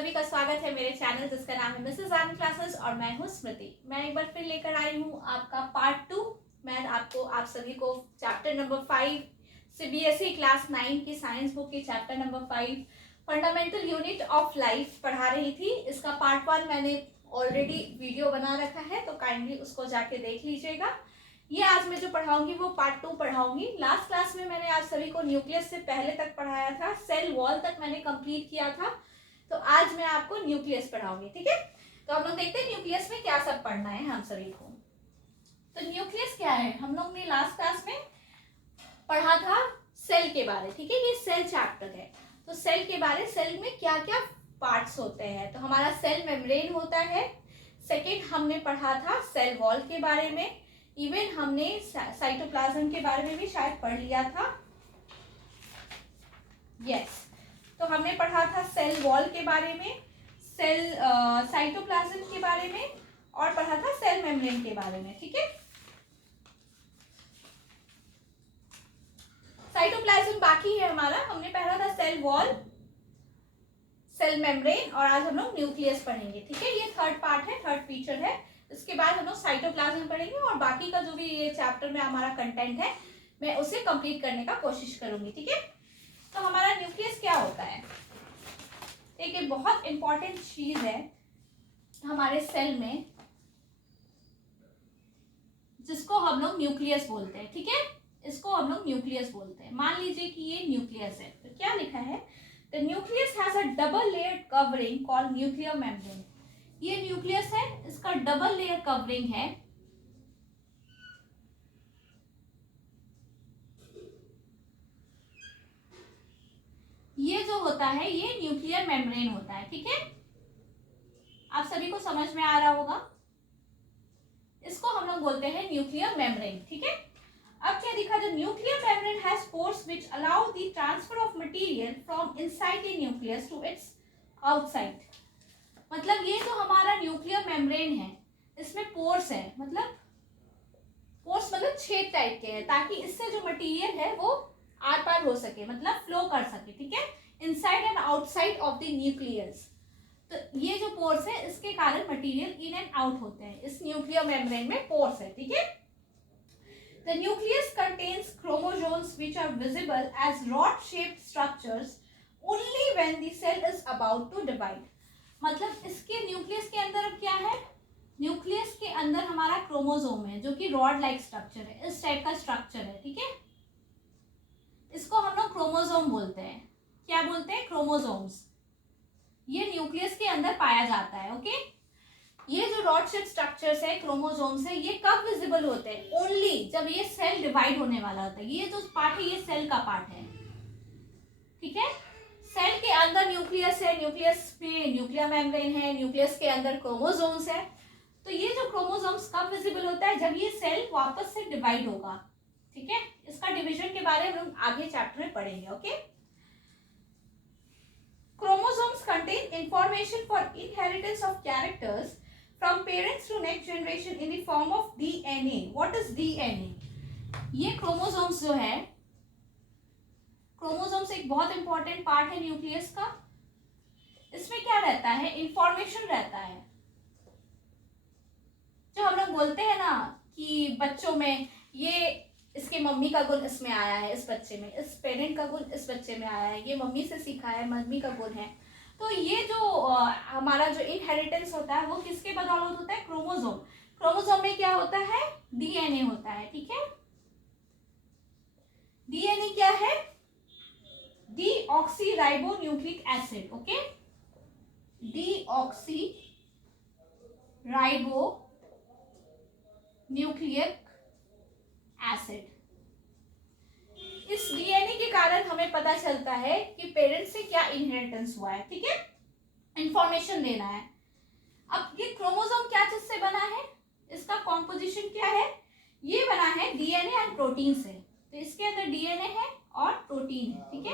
सभी का स्वागत है मेरे चैनल जिसका नाम है मिसेस आर्मी क्लासेस और मैं हूँ स्मृति। मैं एक बार फिर लेकर आई हूँ आपका पार्ट 2। मैं आप सभी को चैप्टर नंबर 5 सीबीएसई क्लास 9 की साइंस बुक की chapter number 5 fundamental unit of life पढ़ा रही थी। इसका पार्ट 1 मैंने ऑलरेडी वीडियो बना रखा है, तो काइंडली उसको जाके देख लीजिएगा। ये आज मैं जो पढ़ाऊंगी वो पार्ट 2 पढ़ाऊंगी। लास्ट क्लास में मैंने आप सभी को न्यूक्लियस से पहले तक पढ़ाया था, सेल वॉल तक मैंने कंप्लीट किया था। तो आज मैं आपको न्यूक्लियस पढ़ाऊंगी, ठीक है। तो हम लोग देखते हैं न्यूक्लियस में क्या सब पढ़ना है हम सभी को। तो न्यूक्लियस क्या है, हम लोग ने लास्ट क्लास में पढ़ा था सेल के बारे, ठीक है। ये सेल चैप्टर है। तो सेल के बारे, सेल में क्या क्या पार्ट्स होते हैं। तो हमारा सेल मेम्ब्रेन होता है। सेकेंड हमने पढ़ा था सेल वॉल के बारे में। इवन हमने साइटोप्लाज्म के बारे में भी शायद पढ़ लिया था। यस, तो हमने पढ़ा था सेल वॉल के बारे में, सेल साइटोप्लाज्म के बारे में, और पढ़ा था सेल मेम्ब्रेन के बारे में, ठीक है। साइटोप्लाज्म बाकी है हमारा। हमने पढ़ा था सेल वॉल, सेल मेम्ब्रेन, और आज हम लोग न्यूक्लियस पढ़ेंगे, ठीक है। ये थर्ड पार्ट है, थर्ड फीचर है। इसके बाद हम लोग साइटोप्लाज्म पढ़ेंगे और बाकी का जो भी ये चैप्टर में हमारा कंटेंट है मैं उसे कंप्लीट करने का कोशिश करूंगी, ठीक है। तो हमारा न्यूक्लियस क्या होता है, एक बहुत इंपॉर्टेंट चीज है हमारे सेल में, जिसको हम लोग न्यूक्लियस बोलते हैं, ठीक है। इसको हम लोग न्यूक्लियस बोलते हैं। मान लीजिए कि ये न्यूक्लियस है, तो क्या लिखा है, the nucleus has a double layered covering called nuclear membrane. ये न्यूक्लियस है, इसका डबल लेयर कवरिंग है। ये जो होता है ये न्यूक्लियर मेम्ब्रेन होता है, ठीक है। आप सभी को समझ में आ रहा होगा। इसको हम लोग बोलते हैं न्यूक्लियर मेम्ब्रेन, ठीक है। अब क्या दिखा, the nuclear membrane has pores which allow the transfer of material from inside the nucleus to its outside. मतलब ये जो हमारा न्यूक्लियर मेम्ब्रेन है, इसमें पोर्स है, मतलब पोर्स मतलब छेद टाइप के हैं, ताकि इससे जो मटेरियल है वो आर पार हो सके, मतलब फ्लो कर सके, ठीक है, inside and outside of the nucleus. तो ये जो पोर्स है इसके कारण मटेरियल इन एंड आउट होते हैं। इस न्यूक्लियर मेम्ब्रेन में पोर्स है, ठीक है। The nucleus contains chromosomes which are visible as rod-shaped structures only when the cell is about to divide. मतलब इसके न्यूक्लियस के अंदर अब क्या है, न्यूक्लियस के अंदर हमारा क्रोमोसोम है जो कि रॉड लाइक स्ट्रक्चर है, इस टाइप का स्ट्रक्चर है, ठीक है। इसको हम लोग क्रोमोसोम बोलते हैं। क्या बोलते हैं, क्रोमोसोम्स। ये न्यूक्लियस के अंदर पाया जाता है, ओके। ये जो रॉड शेप स्ट्रक्चर्स है, क्रोमोसोम्स है, ये कब विजिबल होते हैं, ओनली जब ये सेल डिवाइड होने वाला होता है। ये जो पार्ट है ये सेल का पार्ट है, ठीक है। सेल के अंदर न्यूक्लियस है, न्यूक्लियस में न्यूक्लियर मेम्ब्रेन है, न्यूक्लियस के अंदर क्रोमोसोम्स है। तो ये जो क्रोमोसोम्स कब विजिबल होता है, जब ये सेल वापस से डिवाइड होगा, ठीक है। इसका डिवीजन के बारे में हम आगे चैप्टर में पढ़ेंगे, okay. Chromosomes contain information for inheritance of characters from parents to next generation in the form of DNA. What is DNA? ये क्रोमोसोम्स जो है, क्रोमोसोम्स एक बहुत इंपॉर्टेंट पार्ट है न्यूक्लियस का। इसमें क्या रहता है, इंफॉर्मेशन रहता है। जो हम लोग बोलते हैं ना कि बच्चों में ये इसके मम्मी का गुण इसमें आया है, इस बच्चे में, इस पेरेंट का गुण इस बच्चे में आया है, ये मम्मी से सीखा है, मम्मी का गुण है। तो ये जो हमारा जो इनहेरिटेंस होता है वो किसके बदौलत होता है, क्रोमोसोम। क्रोमोसोम में क्या होता है, डीएनए होता है, ठीक है। डीएनए क्या है, deoxyribonucleic acid, okay. Deoxyribonucleic acid. इस डीएनए के कारण हमें पता चलता है कि पेरेंट्स से क्या इनहेरिटेंस हुआ है, ठीक है। इंफॉर्मेशन देना है। अब ये क्रोमोसोम क्या चीज से बना है, इसका कॉम्पोजिशन क्या है, ये बना है डीएनए एंड प्रोटीन से। तो इसके अंदर डीएनए है और प्रोटीन है, ठीक है।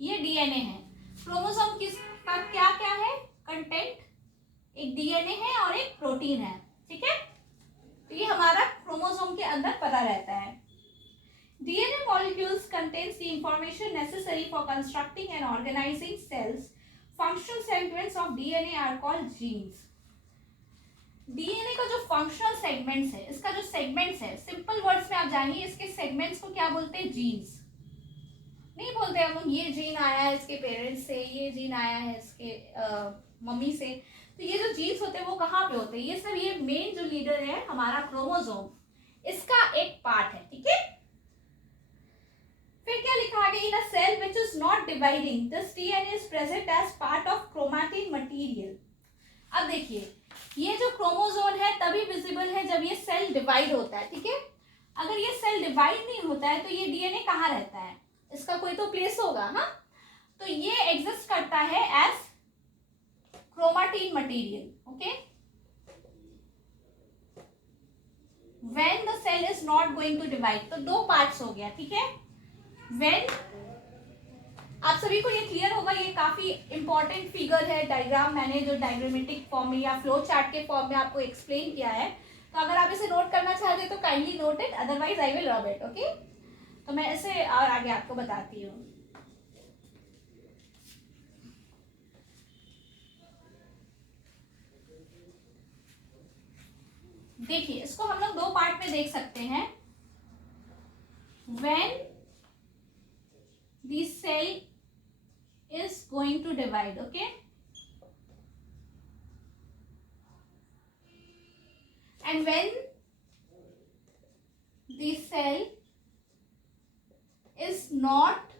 ये डीएनए है। क्रोमोसोम किसका क्या क्या है कंटेंट, एक डीएनए है और एक प्रोटीन है, ठीक है। तो ये हमारा क्रोमोसोम के अंदर पता रहता है। DNA molecules contains the information necessary for constructing and organizing cells. Functional segments of DNA are called genes. DNA का जो फंक्शनल सेगमेंट्स है, इसका जो सेगमेंट्स है, सिंपल वर्ड्स में आप जानिए इसके सेगमेंट्स को क्या बोलते हैं? जीन्स। नहीं बोलते हम लोग ये जीन आया है इसके पेरेंट्स से, ये जीन आया है इसके मम्मी से। तो ये जो जीन्स होते हैं वो कहाँ पे होते हैं? ये सब, ये मेन जो लीडर है हमारा क्रोमोसोम, इसका एक पार्ट है, ठीक है। फिर क्या लिखा आगे? In a cell which is not dividing this DNA is present as part of chromatin material. अब देखिए, ये जो क्रोमोसोम है तभी विजिबल है जब ये सेल डिवाइड होता है, ठीक है। अगर ये सेल डिवाइड नहीं होता है तो ये डीएनए कहाँ रहता है? इसका कोई तो प्लेस होगा ना। तो ये एग्जिस्ट करता है as chromatin material, okay. When the cell is not going to divide, तो दो पार्ट्स हो गया, ठीक है। व्हेन, आप सभी को ये क्लियर होगा, ये काफी इंपॉर्टेंट फिगर है, डायग्राम मैंने जो डायग्रामेटिक फॉर्म में या फ्लो चार्ट के फॉर्म में आपको एक्सप्लेन किया है। तो अगर आप इसे नोट करना चाहते हैं तो kindly note it, otherwise I will rub it, okay. तो मैं इसे और आगे आपको बताती हूँ। देखिए, इसको हम लोग दो पार्ट में देख सकते हैं। When the cell is going to divide, okay, and when the cell is not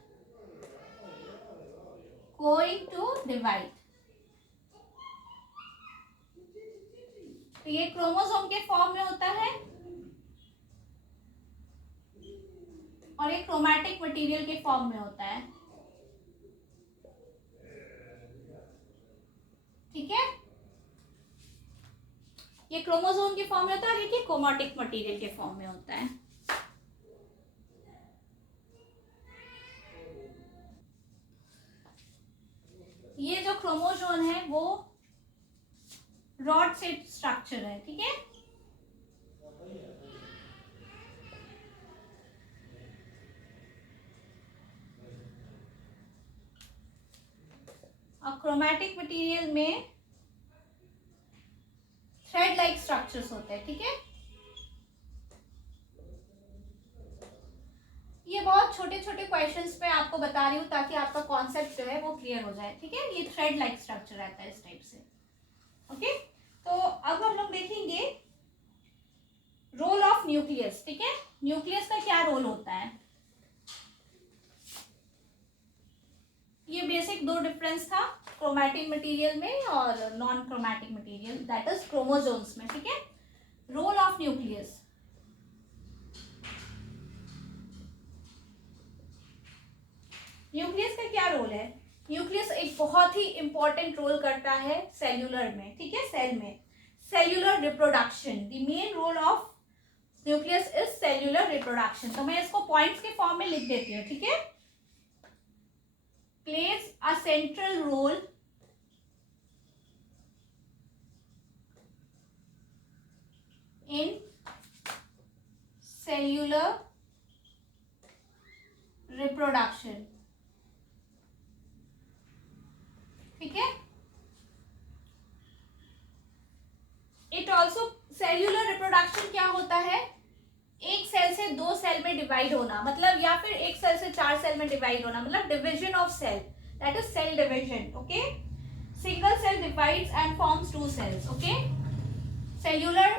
going to divide, तो ये क्रोमोसोम के फॉर्म में होता है और ये क्रोमैटिक मटेरियल के फॉर्म में होता है, ठीक है। ये क्रोमोसोम के फॉर्म में होता है और ये क्रोमैटिक मटेरियल के फॉर्म में होता है। ये जो क्रोमोसोम है वो रॉड शेप स्ट्रक्चर है, ठीक है। और क्रोमैटिक मटेरियल में थ्रेड लाइक स्ट्रक्चर्स होते हैं, ठीक है। ये बहुत छोटे छोटे क्वेश्चंस पे आपको बता रही हूँ ताकि आपका कॉन्सेप्ट जो है वो क्लियर हो जाए, ठीक है। ये थ्रेड लाइक स्ट्रक्चर रहता है इस टाइप से, ओके। तो अब हम लोग देखेंगे रोल ऑफ न्यूक्लियस, ठीक है। न्यूक्लियस का क्या रोल होता है? ये बेसिक दो डिफरेंस था क्रोमैटिक मटेरियल में और non chromatic material, that is chromosomes में, ठीक है। रोल ऑफ न्यूक्लियस, न्यूक्लियस का क्या रोल है? न्यूक्लियस एक बहुत ही इंपॉर्टेंट रोल करता है सेल्यूलर में, ठीक है, सेल में, cellular reproduction. The main role of nucleus is cellular reproduction. तो मैं इसको पॉइंट्स के फॉर्म में लिख देती हूँ, ठीक है। plays a central role in cellular reproduction, ठीक है। इट ऑल्सो, सेल्यूलर रिप्रोडक्शन क्या होता है? एक सेल से दो सेल में डिवाइड होना, मतलब, या फिर एक सेल से चार सेल में डिवाइड होना, मतलब division of cell, that is cell division, okay. Single cell divides and forms two cells, okay. Cellular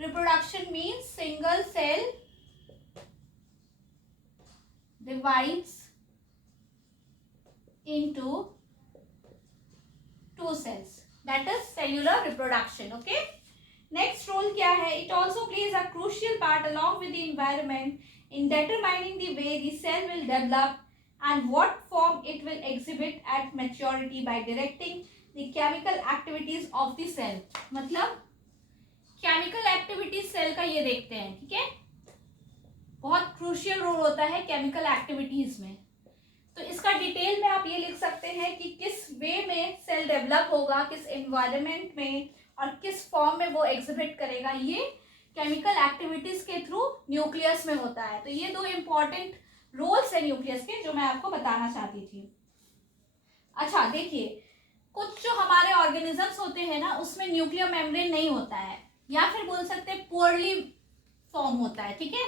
reproduction means single cell divides into two cells, that is cellular reproduction, okay। Next role क्या है? It also plays a crucial part along with the environment in determining the way the cell will develop and what form it will exhibit at maturity by directing the chemical activities of the cell। मतलब chemical activities cell का ये देखते हैं, ठीक है। बहुत crucial role होता है chemical activities में। तो इसका डिटेल में आप ये लिख सकते हैं कि किस वे में सेल डेवलप होगा, किस एनवायरनमेंट में और किस फॉर्म में वो एग्जिबिट करेगा, ये केमिकल एक्टिविटीज के थ्रू न्यूक्लियस में होता है। तो ये दो इम्पॉर्टेंट रोल्स है न्यूक्लियस के जो मैं आपको बताना चाहती थी। अच्छा देखिए, कुछ जो हमारे ऑर्गेनिजम्स होते हैं ना उसमें न्यूक्लियर मेम्ब्रेन नहीं होता है, या फिर बोल सकते हैं पुअरली फॉर्म होता है। ठीक है,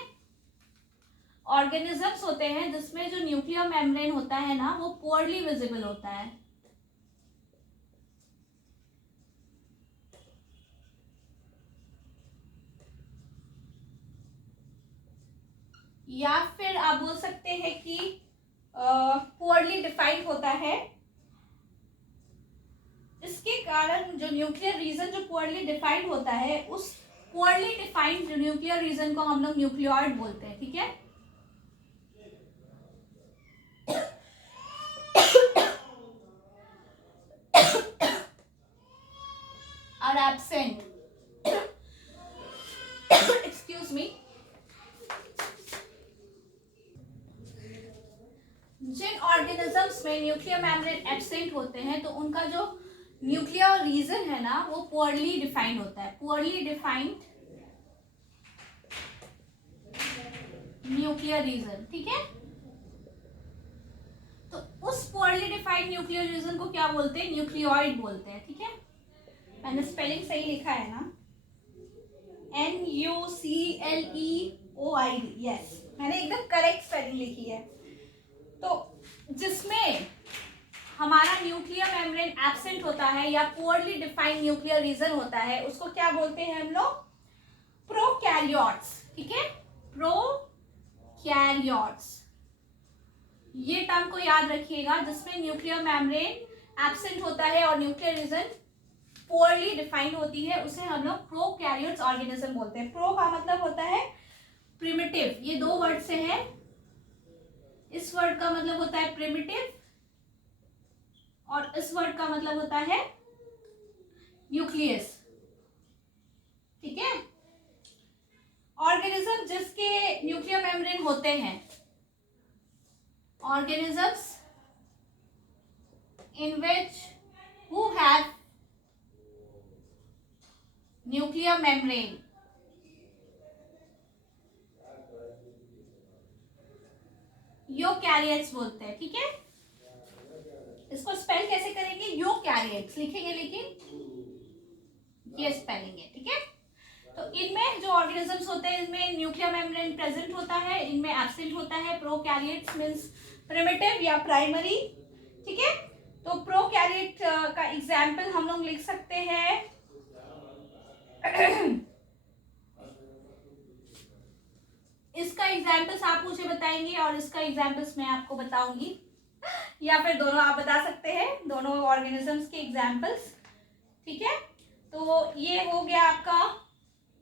ऑर्गेनिजम्स होते हैं जिसमें जो न्यूक्लियर मेम्ब्रेन होता है ना वो पुअरली विजिबल होता है। या फिर आप बोल सकते हैं कि पुअरली डिफाइंड होता है। इसके कारण जो न्यूक्लियर रीजन जो पुअरली डिफाइंड होता है, उस पुअरली डिफाइंड न्यूक्लियर रीजन को हम लोग न्यूक्लियॉइड बोलते हैं। ठीक है, आर एब्सेंट, एक्सक्यूज मी। जिन ऑर्गेनिजम्स में न्यूक्लियर मेम्ब्रेन एब्सेंट होते हैं तो उनका जो न्यूक्लियर रीजन है ना वो पुअरली डिफाइंड होता है। Poorly defined nuclear region. ठीक है, तो उस पुअरली डिफाइंड न्यूक्लियर रीजन को क्या बोलते हैं? न्यूक्लियॉइड बोलते हैं। ठीक है, मैंने स्पेलिंग सही लिखा है ना? NUCLEOID, यस, मैंने एकदम करेक्ट स्पेलिंग लिखी है। तो जिसमें हमारा न्यूक्लियर मेम्ब्रेन एब्सेंट होता है या पुअरली डिफाइंड न्यूक्लियर रीजन होता है, उसको क्या बोलते हैं हम लोग? प्रोकैरियोट्स। ठीक है, प्रोकैरियोट्स, ये टर्म को याद रखिएगा। जिसमें न्यूक्लियर मेम्ब्रेन एब्सेंट होता है और न्यूक्लियर रीजन पुअरली डिफाइंड होती है, उसे हम लोग प्रोकैरियोट्स ऑर्गेनिज्म बोलते हैं। प्रो का मतलब होता है प्रिमिटिव, ये दो वर्ड से है। इस वर्ड का मतलब होता है प्रिमिटिव और इस वर्ड का मतलब होता है न्यूक्लियस। ठीक है, ऑर्गेनिज्म जिसके न्यूक्लियर मेम्ब्रेन होते हैं, organisms in which who have nuclear membrane, eukaryotes बोलते हैं। ठीक है, इसको स्पेल कैसे करेंगे? यूकैरियोट्स लिखेंगे, लेकिन ये स्पेलिंग है। ठीक है, तो इनमें जो ऑर्गेनिजम्स होते हैं इनमें न्यूक्लियर मेम्ब्रेन प्रेजेंट होता है, इनमें एब्सेंट होता है। प्रोकैरियोट्स मींस प्रिमिटिव या प्राइमरी। ठीक है, तो प्रोकैरियोट का एग्जाम्पल हम लोग लिख सकते हैं इसका एग्जाम्पल्स आप मुझे बताएंगे और इसका एग्जाम्पल्स मैं आपको बताऊंगी, या फिर दोनों आप बता सकते हैं, दोनों ऑर्गेनिजम्स के एग्जाम्पल्स। ठीक है, तो ये हो गया आपका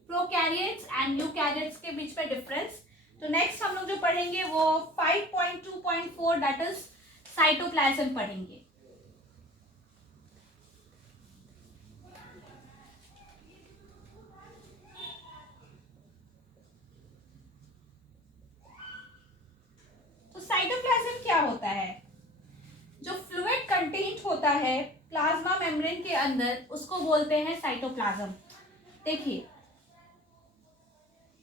प्रोकैरियोट्स एंड यूकैरियोट्स के बीच में डिफरेंस। तो नेक्स्ट हम लोग जो पढ़ेंगे वो 5.2.4 दैट इज साइटोप्लाज्म पढ़ेंगे। तो साइटोप्लाज्म क्या होता है? जो फ्लूइड कंटेंट होता है प्लाज्मा मेम्ब्रेन के अंदर उसको बोलते हैं साइटोप्लाज्म। देखिए,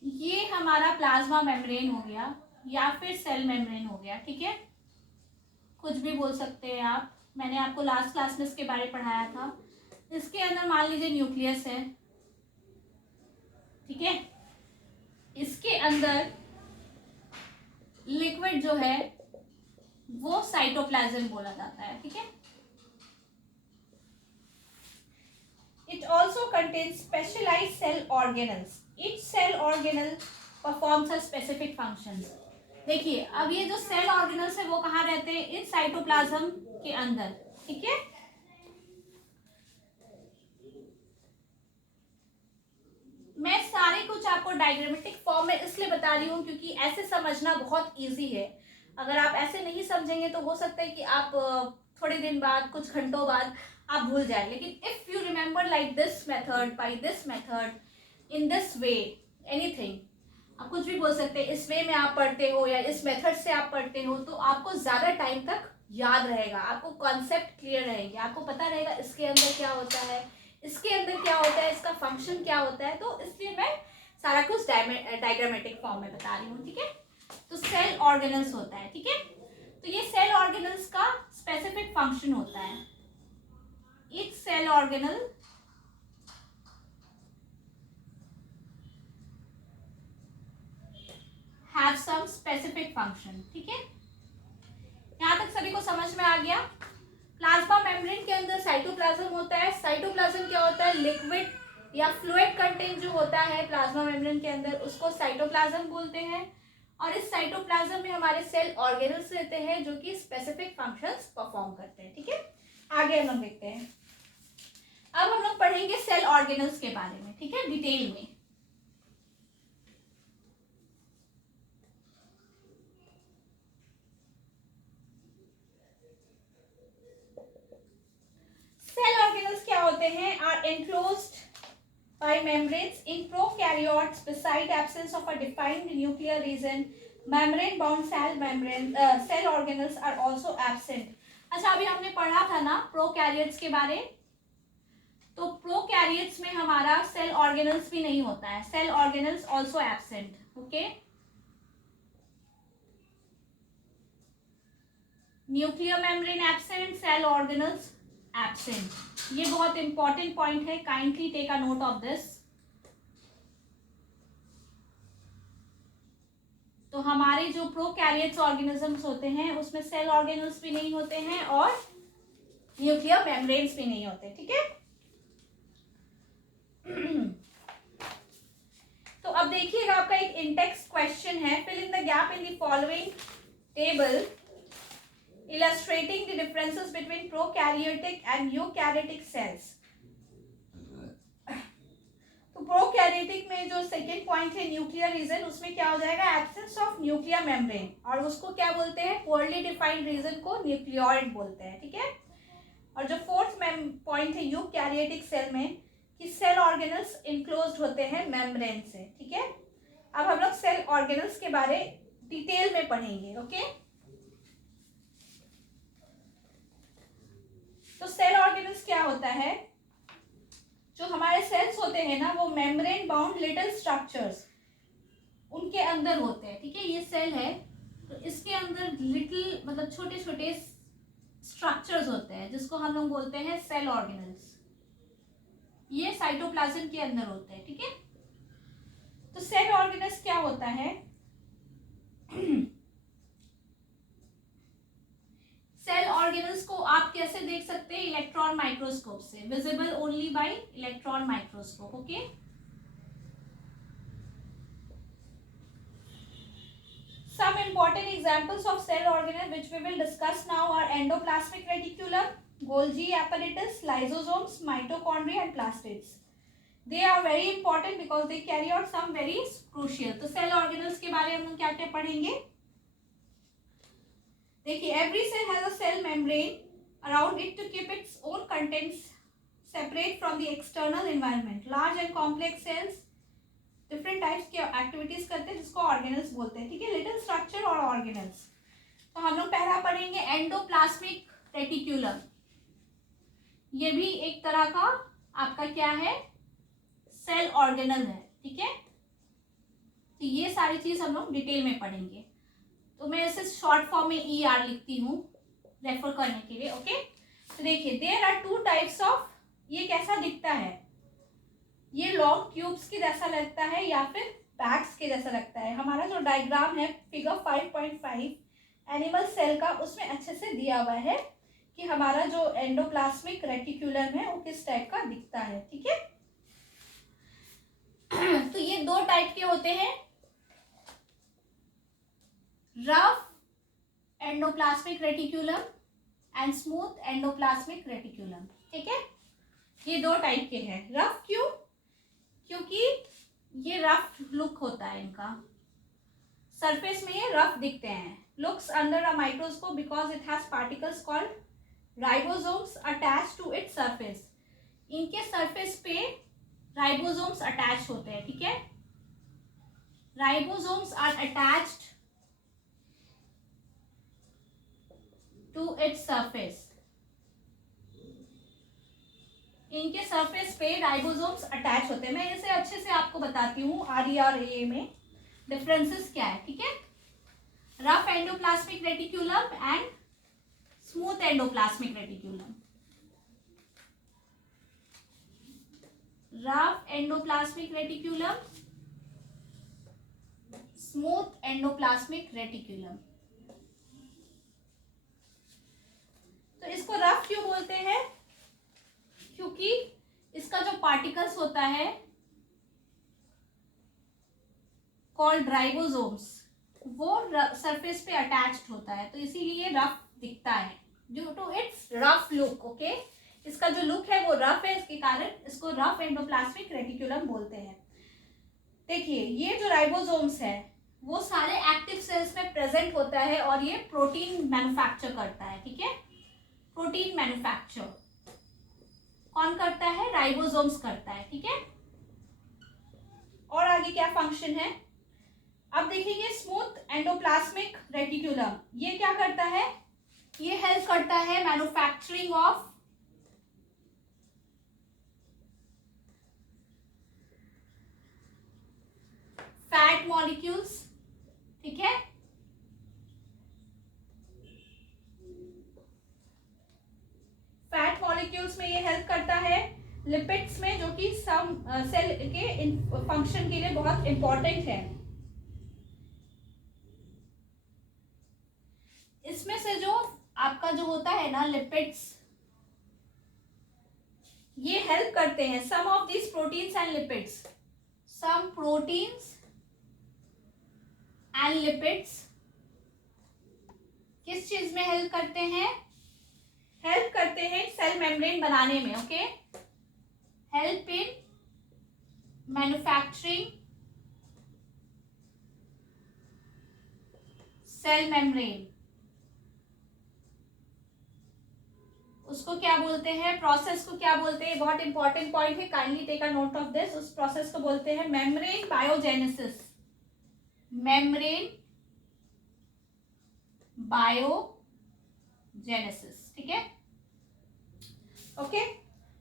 ये हमारा प्लाज्मा मेम्ब्रेन हो गया या फिर सेल मेम्ब्रेन हो गया। ठीक है, कुछ भी बोल सकते हैं आप। मैंने आपको लास्ट क्लास में इसके बारे में पढ़ाया था। इसके अंदर मान लीजिए न्यूक्लियस है। ठीक है, इसके अंदर लिक्विड जो है वो साइटोप्लाज्म बोला जाता है। ठीक है, it also contains specialised cell organelles. Each cell organelle performs a specific functions. देखिए, अब ये जो सेल ऑर्गेनल्स है वो कहाँ रहते हैं? इन साइटोप्लाज्म के अंदर। ठीक है, मैं सारे कुछ आपको डायग्रामेटिक फॉर्म में इसलिए बता रही हूँ क्योंकि ऐसे समझना बहुत इजी है। अगर आप ऐसे नहीं समझेंगे तो हो सकता है कि आप थोड़े दिन बाद, कुछ घंटों बाद आप भूल जाए। लेकिन if you remember like this method, by this method, in this way, anything, आप कुछ भी बोल सकते हैं, इस वे में आप पढ़ते हो या इस मेथड से आप पढ़ते हो तो आपको ज़्यादा टाइम तक याद रहेगा, आपको कॉन्सेप्ट क्लियर रहेगी, आपको पता रहेगा इसके अंदर क्या होता है, इसके अंदर क्या होता है, इसका फंक्शन क्या होता है। तो इसलिए मैं सारा कुछ डायग्रामेटिक फॉर्म में बता रही हूँ। ठीक है, तो सेल ऑर्गेनल्स होता है, ठीक है। तो ये सेल ऑर्गेनल्स का स्पेसिफिक फंक्शन होता है। Each cell organelle have some specific function, ठीक है। यहां तक सभी को समझ में आ गया। प्लाज्मा मेम्ब्रेन के अंदर साइटोप्लाज्म होता है। साइटोप्लाज्म क्या होता है? लिक्विड या फ्लूइड कंटेंट जो होता है प्लाज्मा मेम्ब्रेन के अंदर, उसको साइटोप्लाज्म बोलते हैं। और इस साइटोप्लाज्म में हमारे सेल ऑर्गेनल्स रहते हैं जो कि स्पेसिफिक फंक्शंस परफॉर्म करते हैं, ठीक है। आगे हम लोग देखते हैं। अब हम लोग पढ़ेंगे सेल ऑर्गेनल्स के बारे में, ठीक है, डिटेल में। सेल ऑर्गेनल्स क्या होते हैं? Are enclosed by membranes in prokaryotes. Beside absence of a defined nuclear region, membrane bound cell organelles are also absent. अच्छा, अभी हमने पढ़ा था ना प्रोकैरियोट्स के बारे। तो प्रोकैरियोट्स में हमारा सेल ऑर्गेनल्स भी नहीं होता है, cell organelles also absent, okay. Nuclear membrane absent, cell organelles absent. ये बहुत इंपॉर्टेंट पॉइंट है, kindly take a note of this. तो हमारे जो प्रोकैरियोट्स ऑर्गेनिजम्स होते हैं उसमें सेल ऑर्गेनल्स भी नहीं होते हैं और न्यूक्लियर मेम्ब्रेन्स भी नहीं होते, ठीक है। तो अब देखिएगा, आपका एक इंडेक्स क्वेश्चन है। Fill in the gap in the following table illustrating the differences between prokaryotic and eukaryotic cells. तो प्रोकैरियोटिक में जो सेकेंड पॉइंट है न्यूक्लियर रीजन, उसमें क्या हो जाएगा? एब्सेंस ऑफ न्यूक्लियर मेम्ब्रेन, और उसको क्या बोलते हैं? पोअरली डिफाइंड रीजन को न्यूक्लियोइड बोलते हैं, ठीक है। और जो फोर्थ पॉइंट है यूकैरियोटिक सेल में, कि सेल ऑर्गेनल्स इनक्लोज्ड होते हैं मेम्ब्रेन से, ठीक है। अब हम लोग सेल ऑर्गेनल्स के बारे डिटेल में पढ़ेंगे, ओके। तो सेल ऑर्गेनल्स क्या होता है? जो हमारे सेल्स होते हैं ना, वो मेम्ब्रेन बाउंड लिटिल स्ट्रक्चर्स उनके अंदर होते हैं, ठीक है। ये सेल है तो इसके अंदर लिटिल मतलब छोटे छोटे स्ट्रक्चर्स होते हैं जिसको हम लोग बोलते हैं सेल ऑर्गेनल्स। ये साइटोप्लाज्म के अंदर होते हैं, ठीक है। तो सेल ऑर्गेनल्स क्या होता है? सेल ऑर्गेनल्स को आप कैसे देख सकते हैं? इलेक्ट्रॉन माइक्रोस्कोप से, visible only by electron microscope, okay. Some important examples of cell organelle which we will discuss now are endoplasmic reticulum, Golgi apparatus, lysosomes, mitochondria and plastids. They are very important because they carry out some very crucial. तो cell organelles के बारे में हम लोग क्या क्या पढ़ेंगे? देखिए, every cell has a cell membrane around it to keep its own contents separate from the external environment. Large and complex cells different types की एक्टिविटीज करते हैं जिसको ऑर्गेनल्स बोलते हैं, ठीक है। लिटिल स्ट्रक्चर और ऑर्गेनल्स। तो हम लोग पहला पढ़ेंगे एंडोप्लाज्मिक रेटिक्यूलम। ये भी एक तरह का आपका क्या है? सेल ऑर्गेनल है, ठीक है। तो ये सारी चीज हम लोग डिटेल में पढ़ेंगे। तो मैं इसे शॉर्ट फॉर्म में ER लिखती हूँ रेफर करने के लिए, ओके। तो देखिए, there are two types of, ये कैसा दिखता है? ये लॉन्ग ट्यूब्स की जैसा लगता है या फिर बैग्स के जैसा लगता है। हमारा जो डायग्राम है फिगर 5.5 एनिमल सेल का, उसमें अच्छे से दिया हुआ है कि हमारा जो एंडोप्लाज्मिक रेटिक्यूलम है वो किस टाइप का दिखता है, ठीक है। तो ये दो टाइप के होते हैं, rough endoplasmic reticulum and smooth endoplasmic reticulum, ठीक है। ये दो टाइप के हैं। रफ क्यों? क्योंकि ये रफ लुक होता है इनका, सरफेस में ये रफ दिखते हैं। Looks under a microscope because it has particles called ribosomes attach to its surface. इनके सरफेस पे राइबोसोम्स अटैच होते हैं, ठीक है। Ribosomes are attached to its surface. इनके सरफेस पे राइबोसोम्स अटैच होते हैं। मैं इसे अच्छे से आपको बताती हूँ RE और AA में डिफरेंसेस क्या है, ठीक है। Rough endoplasmic reticulum and smooth endoplasmic reticulum. Rough endoplasmic reticulum, smooth endoplasmic reticulum. तो इसको रफ क्यों बोलते हैं? क्योंकि इसका जो पार्टिकल्स होता है कॉल्ड राइबोसोम्स, वो सरफेस पे अटैच्ड होता है, तो इसीलिए रफ दिखता है due to its rough look. Okay, इसका जो लुक है वो रफ है, इसके कारण इसको रफ एंडोप्लाज्मिक रेटिकुलम बोलते हैं। देखिए, ये जो राइबोसोम्स है वो सारे एक्टिव सेल्स में प्रेजेंट होता है और ये प्रोटीन मैन्युफैक्चर करता है। ठीक है, प्रोटीन मैन्युफैक्चर कौन करता है? राइबोसोम्स करता है। ठीक है, और आगे क्या फंक्शन है? अब देखेंगे स्मूथ एंडोप्लाज्मिक रेटिकुलम, ये क्या करता है? ये हेल्प करता है मैन्युफैक्चरिंग ऑफ फैट मॉलिक्यूल्स। ठीक है, फैट मॉलिक्यूल्स में ये हेल्प करता है, लिपिड्स में, जो कि सम सेल के फंक्शन के लिए बहुत इंपॉर्टेंट है। इसमें से जो आपका जो होता है ना लिपिड्स, ये हेल्प करते हैं some of this proteins and lipids, some proteins and lipids किस चीज में हेल्प करते हैं? हेल्प करते हैं सेल मेम्ब्रेन बनाने में। Okay, help in manufacturing cell membrane. उसको क्या बोलते हैं? प्रोसेस को क्या बोलते हैं? बहुत इंपॉर्टेंट पॉइंट है, kindly take a note of this. उस प्रोसेस को बोलते हैं मेम्ब्रेन बायोजेनेसिस। Membrane biogenesis. ठीक है, ओके।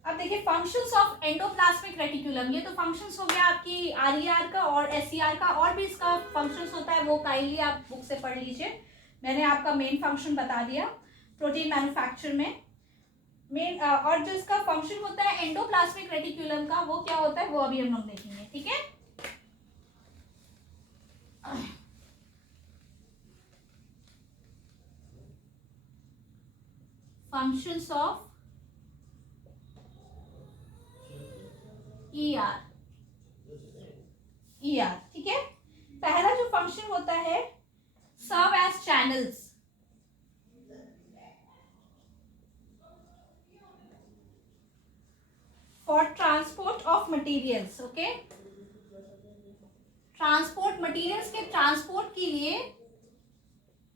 अब देखिए फंक्शंस ऑफ एंडोप्लाज्मिक रेटिकुलम, ये तो फंक्शंस हो गया आपकी आरईआर का और एसईआर का, और भी इसका फंक्शंस होता है, वो काइंडली आप बुक से पढ़ लीजिए। मैंने आपका मेन फंक्शन बता दिया प्रोटीन मैन्युफैक्चर में। मेन और जो इसका फंक्शन होता है एंडोप्लाज्मिक रेटिकुलम का, वो क्या होता है वो अभी हम लोग देखेंगे। ठीक है, फंक्शंस ऑफ ईआर। ईआर, ठीक है। पहला जो फंक्शन होता है, serve as channels for transport of materials. Okay, transport materials के ट्रांसपोर्ट के लिए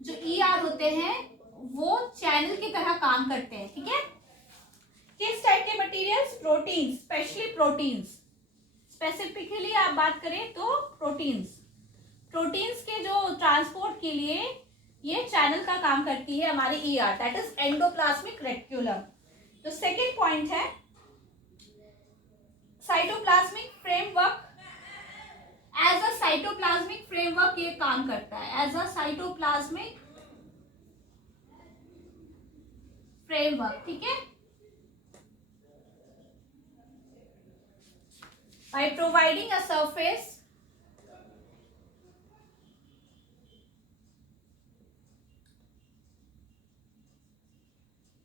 जो ईआर होते हैं वो चैनल की तरह काम करते हैं। ठीक है, किस टाइप के materials? Proteins, specially proteins. Specifically आप बात करें तो प्रोटीन्स, प्रोटीन्स के जो ट्रांसपोर्ट के लिए ये चैनल का काम करती है हमारी ER, that is endoplasmic reticulum. तो सेकेंड पॉइंट है cytoplasmic framework. As a cytoplasmic framework ये काम करता है, एज अ साइटोप्लाज्मिक फ्रेमवर्क। ठीक है, by providing a surface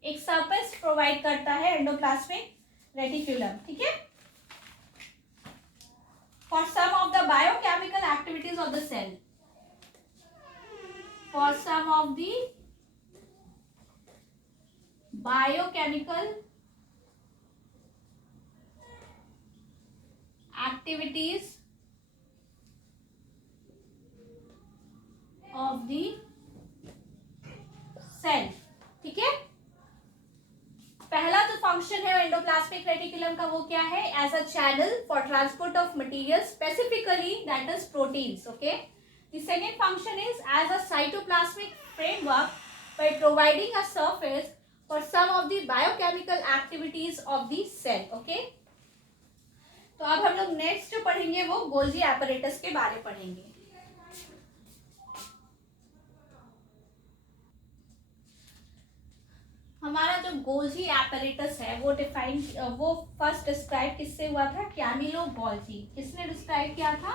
एक सरफेस प्रोवाइड करता है एंडोप्लाज्मिक रेटिकुलम। ठीक है, for some of the biochemical activities of the cell, for some of the biochemical activities of the cell. ठीक है, पहला जो फंक्शन है एंडोप्लाज्मिक रेटिकुलम का वो क्या है? As a channel for transport of material, specifically that is proteins. Okay, the second function is as a cytoplasmic framework by providing a surface for some of the biochemical activities of the cell. Okay, तो अब हम लोग next जो पढ़ेंगे वो Golgi apparatus के बारे में पढ़ेंगे। हमारा जो गोल्जी एपरेटस है वो फर्स्ट डिस्क्राइब किससे हुआ था? Camillo Golgi. किसने डिस्क्राइब किया था?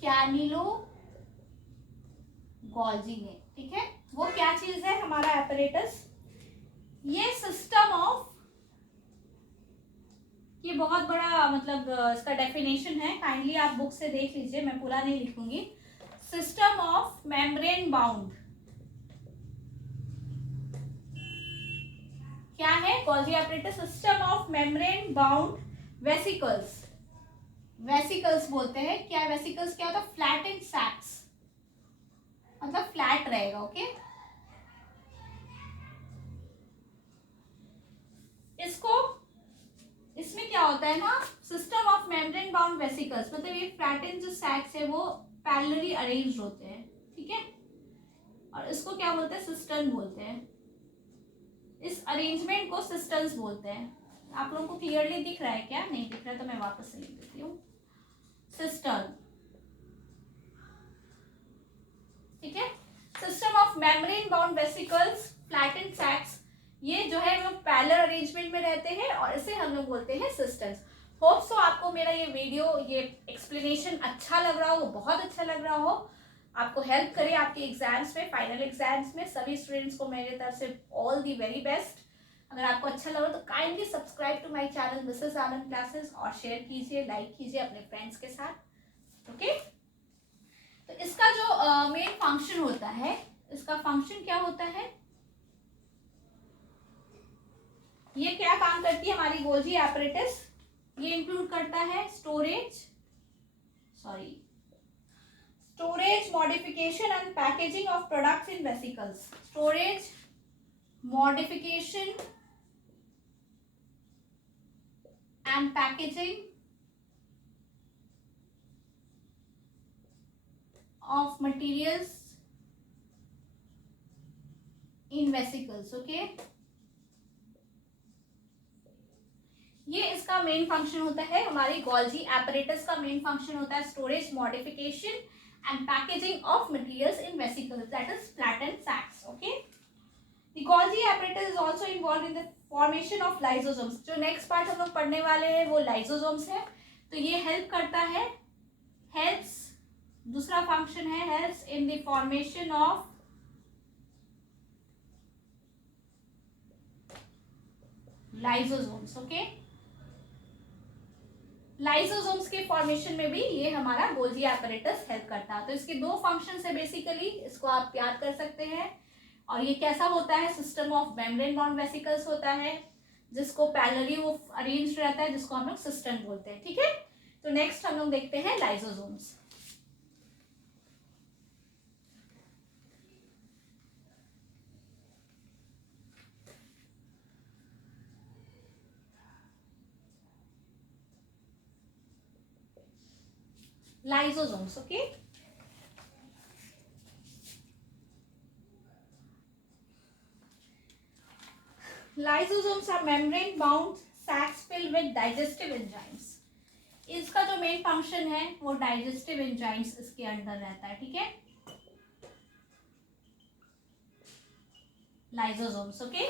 कैमिलो गोल्जी ने। ठीक है, वो क्या चीज है हमारा एपरेटस? ये सिस्टम ऑफ, ये बहुत बड़ा मतलब इसका डेफिनेशन है, काइंडली आप बुक से देख लीजिए, मैं पूरा नहीं लिखूंगी। सिस्टम ऑफ मेम्ब्रेन बाउंड क्या है? Golgi apparatus system of membrane bound vesicles. Vesicles बोलते हैं। क्या वेसिकल्स क्या होता है? फ्लैटेंड सैक्स, मतलब फ्लैट रहेगा। ओके, इसको, इसमें क्या होता है ना, system of membrane bound vesicles, मतलब ये फ्लैटेंड जो सैक्स है वो पैरेलली अरेंज्ड होते हैं। ठीक है, और इसको क्या बोलते हैं? सिस्टर्न बोलते हैं। इस अरेंजमेंट को सिस्टर्न्स बोलते हैं। आप लोगों को क्लियरली दिख रहा है क्या? नहीं दिख रहा है तो मैं वापस से लिख देती हूँ, सिस्टर्न। ठीक है, system of membrane bound vesicles, flattened sacs, ये जो है वो पैरेलल अरेंजमेंट में रहते हैं और इसे हम लोग बोलते हैं सिस्टर्न्स। होप सो आपको मेरा ये वीडियो, ये एक्सप्लेनेशन अच्छा लग रहा हो, बहुत अच्छा लग रहा हो, आपको हेल्प करे आपके एग्जाम्स में, फाइनल एग्जाम्स में। सभी स्टूडेंट्स को मेरे तरफ से ऑल दी वेरी बेस्ट। अगर आपको अच्छा लगा तो kindly subscribe to my channel Mrs Anand classes और शेयर कीजिए, लाइक कीजिए अपने फ्रेंड्स के साथ। ओके, तो इसका जो मेन फंक्शन होता है, इसका फंक्शन क्या होता है? ये क्या काम करती है हमारी गोल्जी एपरेटस? ये इंक्लूड करता है storage modification and packaging of products in vesicles. Storage modification and packaging of materials in vesicles. Okay, ये इसका मेन फंक्शन होता है। हमारी गोल्जी एपरेटस का मेन फंक्शन होता है storage modification and packaging of materials in vesicles, that is flattened sacs. Okay, the Golgi apparatus is also involve in the formation of lysosomes. जो next part हम लोग पढ़ने वाले हैं वो लाइसोसोम्स है, तो ये हेल्प करता है, हेल्प्स, दूसरा फंक्शन है helps in the formation of lysosomes. Okay, lysosomes के फॉर्मेशन में भी ये हमारा गोल्जी एपरेटस हेल्प करता है। तो इसके दो फंक्शंस है बेसिकली, इसको आप याद कर सकते हैं। और ये कैसा होता है? System of membrane bound vesicles होता है, जिसको पैरेलली वो अरेंज्ड रहता है, जिसको हम लोग सिस्टर्न बोलते हैं। ठीक है, तो नेक्स्ट हम लोग देखते हैं lysosomes. Lysosomes. Okay, lysosomes are membrane bound sacs filled with digestive enzymes. इसका जो मेन फंक्शन है वो डाइजेस्टिव एंजाइम्स इसके अंदर रहता है। ठीक है, lysosomes. Okay,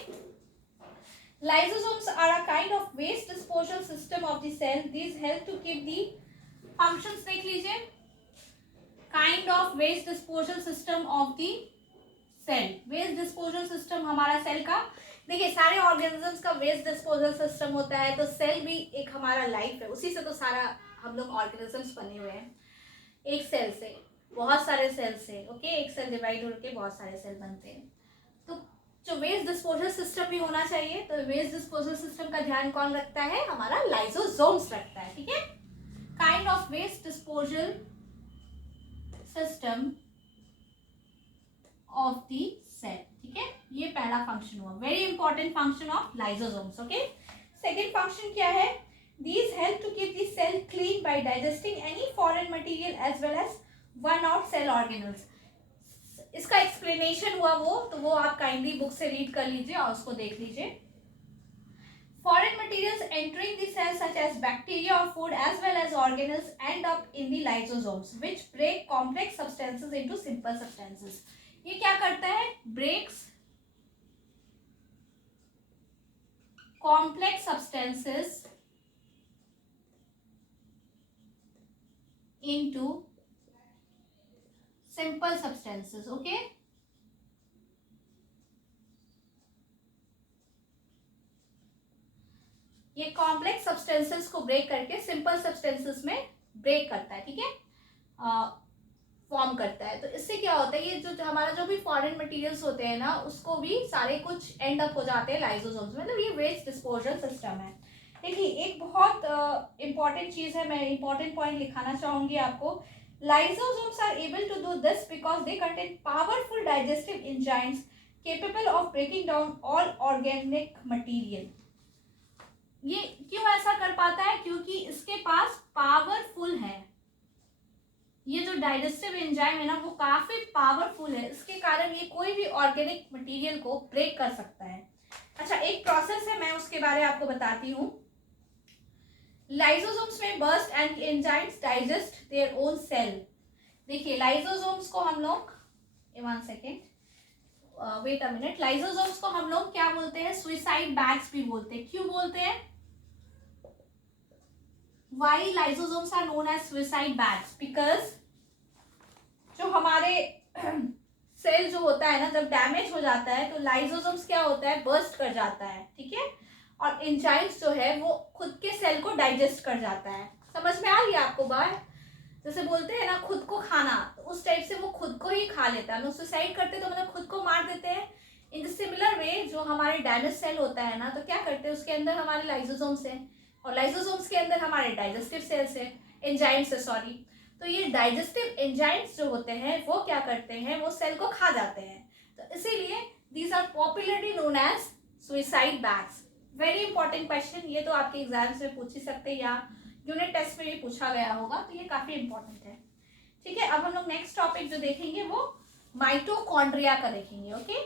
lysosomes are a kind of waste disposal system of the cell. These help to keep the functions, देख लीजिए, kind of waste disposal system of the cell। waste disposal system हमारा cell का, देखिए सारे organisms का waste disposal system होता है, तो सेल भी एक हमारा लाइफ है, उसी से तो सारा हम लोग ऑर्गेनिजम्स बने हुए हैं। एक सेल से, बहुत सारे सेल से, ओके, एक सेल डिवाइड होकर बहुत सारे सेल बनते हैं। तो जो वेस्ट डिस्पोजल सिस्टम भी होना चाहिए, तो वेस्ट डिस्पोजल सिस्टम का ध्यान कौन रखता है? हमारा लाइसोसोम्स रखता है। ठीक है, kind of waste disposal system of the cell. ठीक है, ये पहला फंक्शन हुआ, very important function of lysosomes. Okay, second function क्या है? These help to keep the cell clean by digesting any foreign material as well as worn out cell organelles। इसका explanation हुआ तो वो आप काइंडली बुक से read कर लीजिए और उसको देख लीजिए। Foreign materials entering the cell such as bacteria or food as well as organelles end up in the lysosomes which break complex substances into simple substances। ये क्या करता है? Breaks complex substances into simple substances. Okay, ये complex substances को break करके simple substances में break करता है, ठीक है, फॉर्म करता है। तो इससे क्या होता है, ये जो हमारा जो भी फॉरेन मटेरियल्स होते हैं ना, उसको भी सारे कुछ एंड अप हो जाते हैं लाइसोसोम्स में। मतलब ये वेस्ट डिस्पोजल सिस्टम है। देखिए एक बहुत इंपॉर्टेंट चीज है, मैं इंपॉर्टेंट पॉइंट लिखाना चाहूंगी आपको। Lysosomes are able to do this because they contain powerful digestive enzymes capable of breaking down all organic material. ये क्यों ऐसा कर पाता है? क्योंकि इसके पास पावरफुल है, ये जो डाइजेस्टिव एंजाइम है ना वो काफी पावरफुल है, इसके कारण ये कोई भी ऑर्गेनिक मटेरियल को ब्रेक कर सकता है। अच्छा, एक प्रोसेस है, मैं उसके बारे में आपको बताती हूँ। लाइसोसोम्स में burst and enzymes digest their own cell. देखिए लाइसोसोम्स को हम लोग, one second, wait a minute, lysosomes को हम लोग क्या बोलते हैं? सुइसाइड बैग्स भी बोलते हैं। क्यों बोलते हैं? Why lysosomes are known as suicide bags? Because जो हमारे सेल जो होता है ना, जब डैमेज हो जाता है तो लाइसोसोम्स क्या होता है? बर्स्ट कर जाता है, ठीक है, और एंजाइम्स जो है वो खुद के सेल को डाइजेस्ट कर जाता है। समझ में आ रही है आपको बात? जैसे बोलते हैं ना खुद को खाना, तो उस टाइप से वो खुद को ही खा लेता है। हम सुसाइड करते तो मतलब खुद को मार देते हैं। इन सिमिलर वे जो हमारे डैमेज सेल होता है ना, तो क्या करते हैं, उसके अंदर हमारे लाइसोसोम्स है, और लाइसोसोम्स के अंदर हमारे डाइजेस्टिव सेल्स है, एंजाइम्स है, सॉरी। तो ये डाइजेस्टिव एंजाइम्स जो होते हैं वो क्या करते हैं? वो सेल को खा जाते हैं। तो इसीलिए these are popularly known as suicide bags. Very important question, ये तो आपके एग्जाम्स में पूछ ही सकते हैं या यूनिट टेस्ट में भी पूछा गया होगा, तो ये काफी इंपॉर्टेंट है, ठीक है। अब हम लोग नेक्स्ट टॉपिक जो देखेंगे वो माइटोकॉन्ड्रिया का देखेंगे। ओके,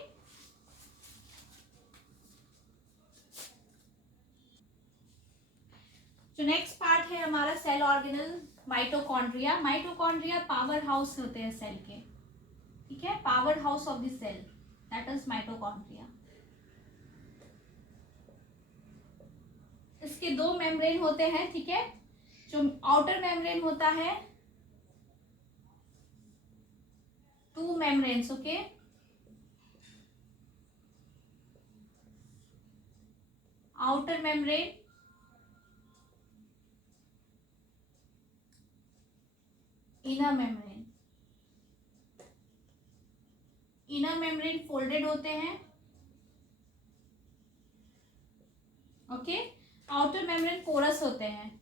जो नेक्स्ट पार्ट है हमारा cell organelle, mitochondria. Mitochondria power house होते हैं सेल के, ठीक है, power house of the cell, that is mitochondria. इसके दो मेम्ब्रेन होते हैं, ठीक है। जो आउटर मेम्ब्रेन होता है, to membranes, okay, outer membrane, inner membrane. Inner membrane folded होते हैं, ओके, आउटर मेम्ब्रेन पोरस होते हैं।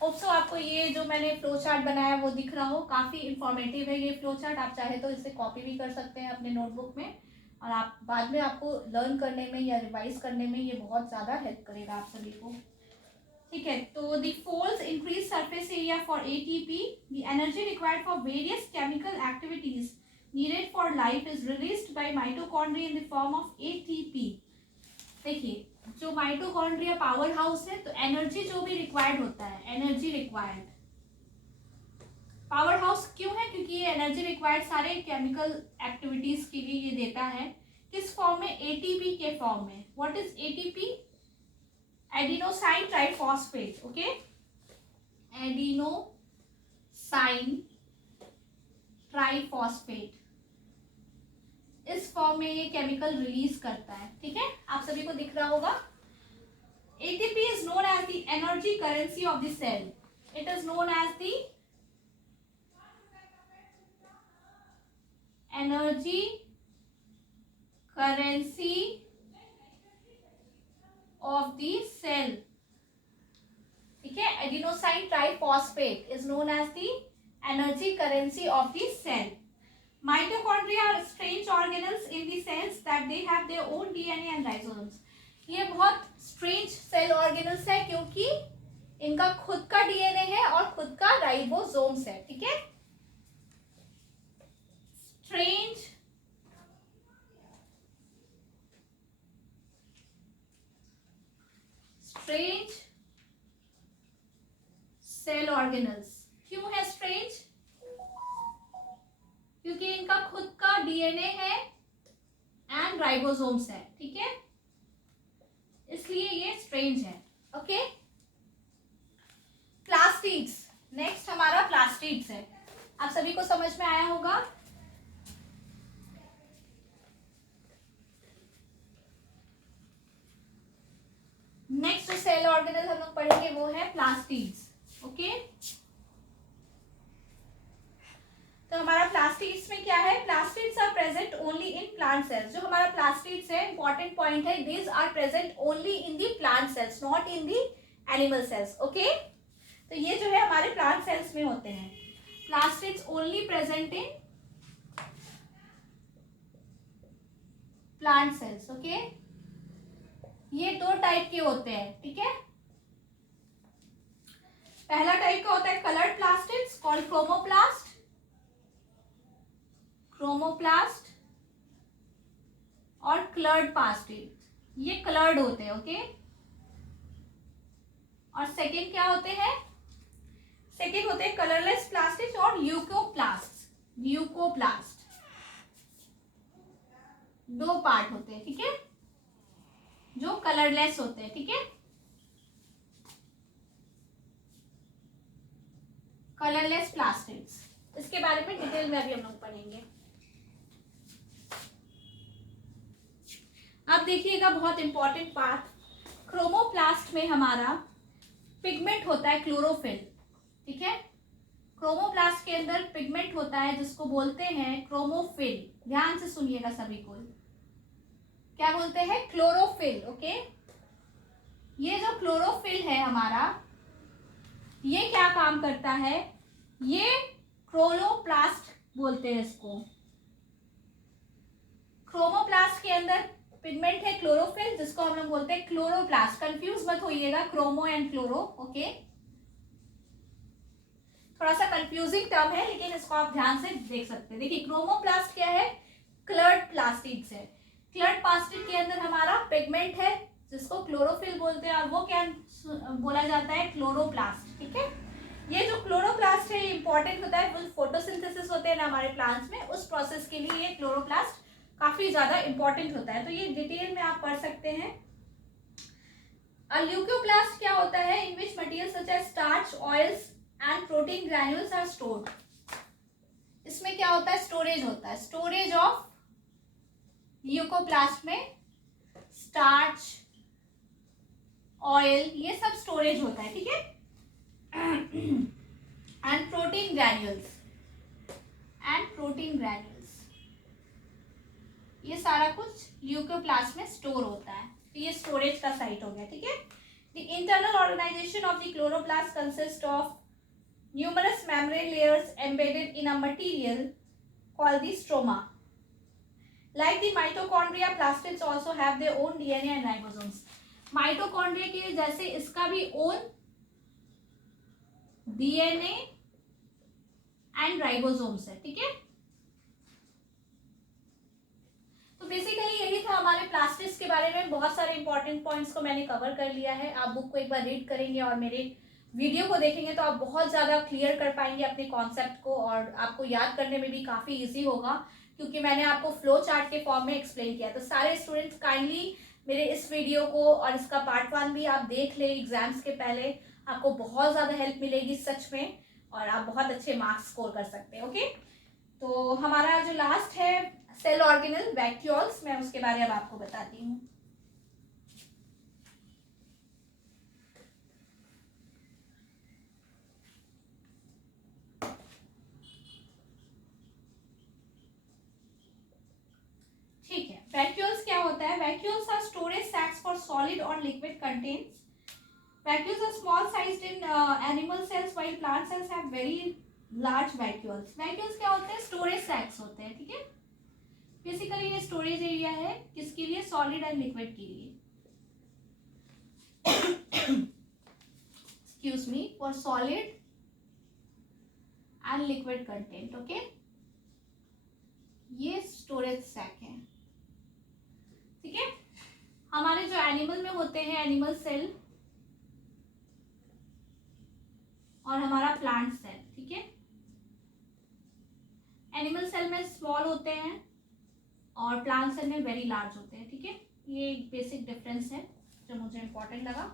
ऑल्सो आपको ये जो मैंने फ्लो चार्ट बनाया वो दिख रहा हो, काफी इंफॉर्मेटिव है ये फ्लो चार्ट। आप चाहे तो इसे कॉपी भी कर सकते हैं अपने नोटबुक में, और आप बाद में आपको लर्न करने में या रिवाइज करने में ये बहुत ज़्यादा हेल्प करेगा आप सभी को, ठीक है। तो the folds increase surface area for ATP, the energy required for various chemical activities needed for life is released by mitochondria in the form of ATP. देखिए जो माइटोकॉन्ड्रिया पावर हाउस है, तो एनर्जी जो भी रिक्वायर्ड होता है, energy required power house क्यों है? क्योंकि ये एनर्जी रिक्वायर्ड सारे केमिकल एक्टिविटीज के लिए ये देता है। किस फॉर्म में? एटीपी के फॉर्म में। What is ATP? Adenosine triphosphate, okay, adenosine triphosphate, इस फॉर्म में ये केमिकल रिलीज करता है, ठीक है, आप सभी को दिख रहा होगा। ATP is known as the energy currency of the cell. It is known as the energy currency of the cell, ठीक है। Adenosine triphosphate is known as the energy currency of the cell. Mitochondria are strange organelles in the cells that they have their own DNA and ribosomes. ये बहुत strange cell organelles है क्योंकि इनका खुद का DNA है और खुद का राइबोसोम्स है, ठीक है। स्ट्रेंज सेल ऑर्गेनल्स क्यों है स्ट्रेंज? क्योंकि इनका खुद का डीएनए है एंड राइबोसोम्स है, ठीक है। इसलिए ये स्ट्रेंज है। ओके, प्लास्टिड्स, नेक्स्ट हमारा प्लास्टिड्स है। आप सभी को समझ में आया होगा। नेक्स्ट जो सेल ऑर्गेनल हम लोग पढ़ेंगे वो है प्लास्टिड्स। ओके, तो हमारा प्लास्टिड्स में क्या है, plastids are present only in plant cells. जो हमारा प्लास्टिड्स है, इंपॉर्टेंट पॉइंट है, these are present only in the plant cells, not in the animal cells. Okay, तो ये जो है हमारे प्लांट सेल्स में होते हैं। Plastids only present in plant sales. Okay, ये दो टाइप के होते हैं, ठीक है। पहला टाइप का होता है coloured plastids called chromoplast, chromoplast, और कलर्ड प्लास्टिड, ये कलर्ड होते हैं। ओके, और सेकेंड क्या होते हैं, सेकेंड होते हैं कलरलेस प्लास्टिड और ल्यूकोप्लास्ट। ल्यूकोप्लास्ट दो पार्ट होते हैं, ठीक है, जो कलरलेस होते हैं, ठीक है। कलरलेस प्लास्टिड्स, इसके बारे में डिटेल में अभी हम लोग पढ़ेंगे। अब देखिएगा बहुत इंपॉर्टेंट पार्ट, क्रोमोप्लास्ट में हमारा पिगमेंट होता है क्लोरोफिल, ठीक है। क्रोमोप्लास्ट के अंदर पिगमेंट होता है जिसको बोलते हैं क्रोमोफिल। ध्यान से सुनिएगा सभी को, क्या बोलते हैं, क्लोरोफिल। ओके, ये जो क्लोरोफिल है हमारा, ये क्या काम करता है, ये क्रोमोप्लास्ट बोलते हैं इसको। क्रोमोप्लास्ट के अंदर पिगमेंट है क्लोरोफिल, जिसको हम लोग बोलते हैं क्लोरोप्लास्ट। कंफ्यूज मत होइएगा क्रोमो एंड क्लोरो। ओके, थोड़ा सा कंफ्यूजिंग टर्म है, लेकिन इसको आप ध्यान से देख सकते हैं। देखिए, क्रोमोप्लास्ट क्या है, क्लर्ड प्लास्टिड से। क्लर्ड प्लास्टिड के अंदर हमारा पिगमेंट है जिसको क्लोरोफिल बोलते हैं, और वो क्या बोला जाता है, क्लोरोप्लास्ट, ठीक है। ये जो क्लोरोप्लास्ट है, ये इंपॉर्टेंट होता है, वो फोटोसिंथेसिस होते हैं ना हमारे प्लांट्स में, उस प्रोसेस के लिए ये क्लोरोप्लास्ट काफी ज्यादा इंपॉर्टेंट होता है। तो ये डिटेल में आप पढ़ सकते हैं। ल्यूकोप्लास्ट क्या होता है, in which material such as starch, oils and protein granules are stored. इसमें क्या होता है, स्टोरेज होता है, स्टोरेज ऑफ ल्यूकोप्लास्ट में स्टार्च, ऑयल, ये सब स्टोरेज होता है, ठीक है। And protein granules, and protein granules, ये सारा कुछ ल्यूकोप्लास्ट में स्टोर होता है। तो ये स्टोरेज का साइट हो गया, ठीक है। The internal organisation of the chloroplast consist of numerous membrane layers embedded in a material called the stroma. Like the mitochondria, plastids also have their own DNA and ribosomes. Mitochondria के जैसे इसका भी own DNA and ribosomes है, ठीक है। तो basically यही था हमारे प्लास्टिड्स के बारे में। बहुत सारे इंपॉर्टेंट पॉइंट्स को मैंने कवर कर लिया है। आप बुक को एक बार रीड करेंगे और मेरे वीडियो को देखेंगे तो आप बहुत ज़्यादा क्लियर कर पाएंगे अपने कॉन्सेप्ट को, और आपको याद करने में भी काफ़ी इजी होगा, क्योंकि मैंने आपको फ्लो चार्ट के फॉर्म में एक्सप्लेन किया। तो सारे स्टूडेंट्स काइंडली मेरे इस वीडियो को और इसका पार्ट 1 भी आप देख लें एग्जाम्स के पहले, आपको बहुत ज़्यादा हेल्प मिलेगी सच में, और आप बहुत अच्छे मार्क्स स्कोर कर सकते हैं। ओके, तो हमारा जो लास्ट है सेल ऑर्गेनल वैक्यूल्स, मैं उसके बारे में आपको बताती हूँ। ठीक है, वैक्यूल्स क्या होता है, vacuoles are storage sacs for solid or liquid contents. Vacuoles are small sized in animal cells while plant cells have very large vacuoles. Vacuoles क्या होते हैं, स्टोरेज सैक्स होते हैं, ठीक है। बेसिकली ये स्टोरेज एरिया है किसके लिए, सॉलिड एंड लिक्विड के लिए, excuse me, for solid and liquid content. Okay, ये स्टोरेज सैक है, ठीक है। हमारे जो एनिमल में होते हैं, एनिमल सेल और हमारा प्लांट सेल, ठीक है। एनिमल सेल में स्मॉल होते हैं और प्लांट सेल में वेरी लार्ज होते हैं, ठीक है। ये एक बेसिक डिफरेंस है। जो मुझे इंपॉर्टेंट लगा।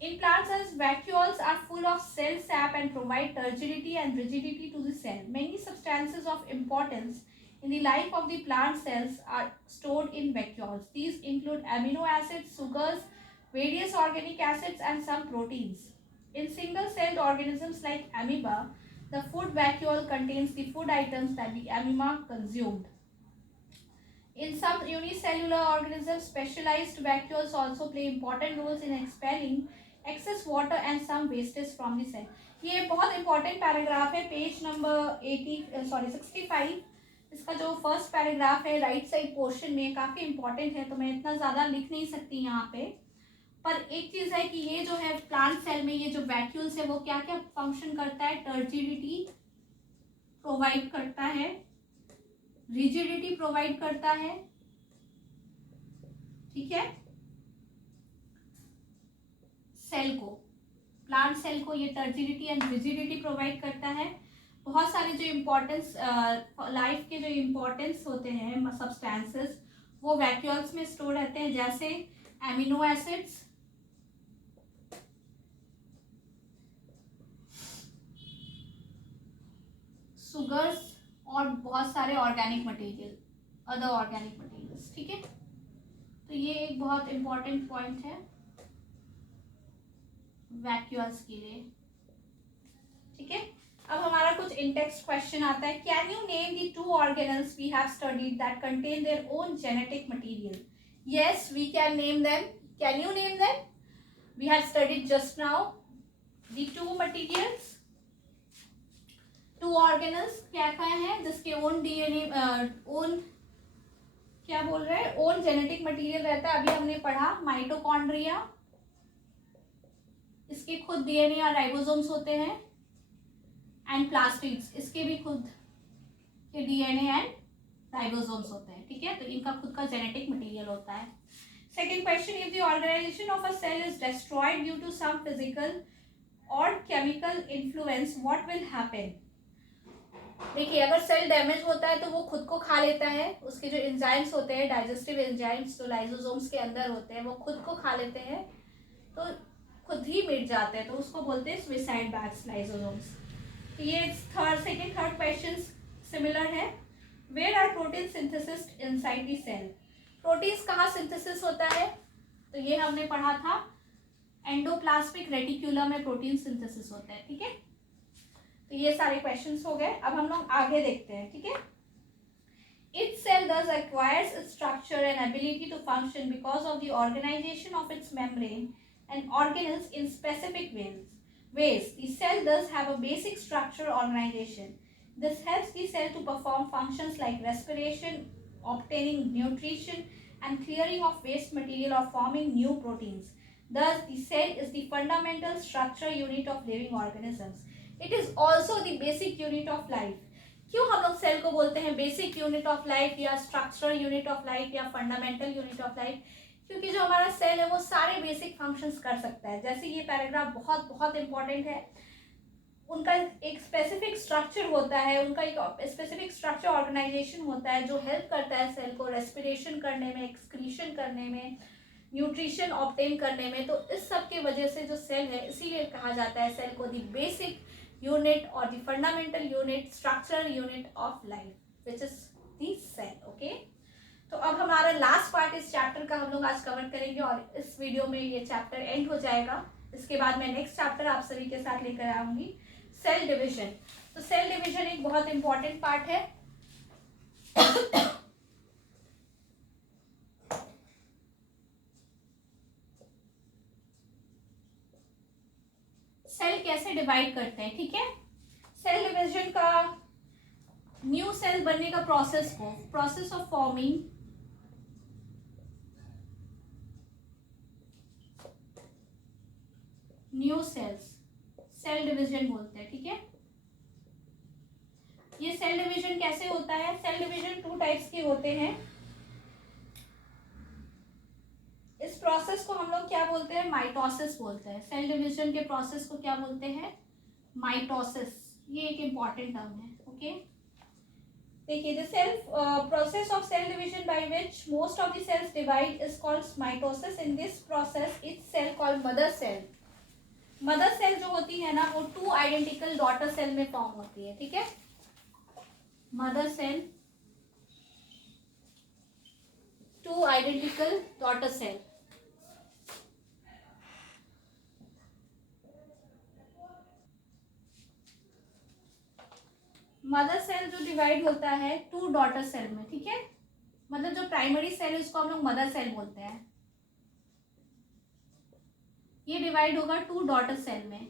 In plant cells, vacuoles are full of cell sap and provide turgidity and rigidity to the cell. Many substances of importance in the life of the plant cells are stored in vacuoles. These include amino acids, sugars, various organic acids, and some proteins. In single-celled organisms like amoeba, the food vacuole contains the food items that the amoeba consumed. In some unicellular organisms, specialized vacuoles also play important roles in expelling excess water and some wastage from the cell. ये बहुत important paragraph है, page number 65। इसका जो first paragraph है right side portion में काफ़ी important है, तो मैं इतना ज़्यादा लिख नहीं सकती यहाँ पे। पर एक चीज़ है कि ये जो है प्लांट सेल में ये जो वैक्यूल्स है वो क्या क्या फंक्शन करता है, टर्जिडिटी प्रोवाइड करता है, रिजिडिटी प्रोवाइड करता है, ठीक है, सेल को, प्लांट सेल को ये टर्जिडिटी एंड रिजिडिटी प्रोवाइड करता है। बहुत सारे जो इम्पोर्टेंस लाइफ के जो इम्पोर्टेंस होते हैं सब्सटेंसेस वो वैक्यूल्स में स्टोर रहते हैं, जैसे एमिनो एसिड्स, सुगर्स और बहुत सारे organic material, other organic materials, ठीक है। तो ये एक बहुत इम्पोर्टेंट पॉइंट है वैक्यूल्स के लिए, ठीक है। अब हमारा कुछ इंटेक्स्ट क्वेश्चन आता है। Can you name the 2 organelles we have studied that contain their own genetic material? Yes, we can name them. Can you name them? We have studied just now the 2 materials, 2 organelles क्या क्या है जिसके own DNA, own क्या बोल रहे हैं, own genetic material रहता है। अभी हमने पढ़ा माइटोकॉन्ड्रिया, इसके खुद डीएनए और राइबोसोम्स होते हैं, एंड प्लास्टिड्स, इसके भी खुद के डीएनए एंड राइबोसोम्स होते हैं, ठीक है। तो इनका खुद का जेनेटिक मटेरियल होता है। Second question, if the organisation of a cell is destroyed due to some physical or chemical influence, what will happen? देखिए, अगर सेल डैमेज होता है तो वो खुद को खा लेता है, उसके जो एंजाइम्स होते हैं, डाइजेस्टिव एंजाइम्स जो लाइसोसोम्स के अंदर होते हैं वो खुद को खा लेते हैं, तो खुद ही मिट जाते हैं, तो उसको बोलते हैं सुसाइड बैग्स, लाइसोसोम्स। ये सेकंड थर्ड क्वेश्चन सिमिलर है। Where are protein synthesis inside the cell? Proteins कहाँ सिंथेसिस होता है? तो ये हमने पढ़ा था, एंडोप्लाज्मिक रेटिक्यूलम में प्रोटीन सिंथेसिस होता है, ठीक है। तो ये सारे क्वेश्चंस हो गए। अब हम लोग आगे देखते हैं, ठीक है। Each cell thus acquires its structure and ability to function because of the organization of its membrane and organelles in specific ways. The cell does have a basic structure organization. This helps the cell to perform functions like respiration, obtaining nutrition, and clearing of waste material or forming new proteins. Thus, the cell is the fundamental structure unit of living organisms. It is also the basic unit of life. क्यों हम लोग cell को बोलते हैं basic unit of life या structural unit of life या fundamental unit of life? क्योंकि जो हमारा सेल है वो सारे बेसिक फंक्शंस कर सकता है। जैसे ये पैराग्राफ बहुत बहुत इंपॉर्टेंट है, उनका एक स्पेसिफिक स्ट्रक्चर होता है, उनका एक स्पेसिफिक स्ट्रक्चर ऑर्गेनाइजेशन होता है जो हेल्प करता है सेल को रेस्पिरेशन करने में, एक्सक्रीशन करने में, न्यूट्रिशन ऑब्टेन करने में। तो इस सब के वजह से जो सेल है, इसीलिए कहा जाता है सेल को the basic unit or the fundamental unit, structural unit of life, which is the cell. Okay, तो अब हमारा लास्ट पार्ट इस चैप्टर का हम लोग आज कवर करेंगे और इस वीडियो में ये चैप्टर एंड हो जाएगा। इसके बाद मैं नेक्स्ट चैप्टर आप सभी के साथ लेकर आऊंगी, सेल डिवीजन। तो सेल डिवीजन एक बहुत इंपॉर्टेंट पार्ट है। सेल कैसे डिवाइड करते हैं, ठीक है। सेल डिवीजन का न्यू सेल बनने का process of forming new cells, cell division बोलते हैं, ठीक है। ये सेल डिवीजन कैसे होता है? सेल डिवीजन 2 टाइप्स के होते हैं। इस प्रोसेस को हम लोग क्या बोलते हैं? माइटोसिस बोलते हैं। सेल डिवीजन के प्रोसेस को क्या बोलते हैं? माइटोसिस। ये एक इंपॉर्टेंट टर्म है, ओके। देखिए, the cell process of cell division by which most of the cells divide is called mitosis. In this process each cell called mother cell. Mother cell जो होती है ना, वो 2 आइडेंटिकल डॉटर सेल में form होती है. ठीक है, mother cell 2 identical daughter cell. Mother cell जो डिवाइड होता है 2 डॉटर सेल में. ठीक है, मतलब जो प्राइमरी सेल है उसको हम लोग मदर सेल बोलते हैं. ये डिवाइड होगा 2 डॉटर सेल में.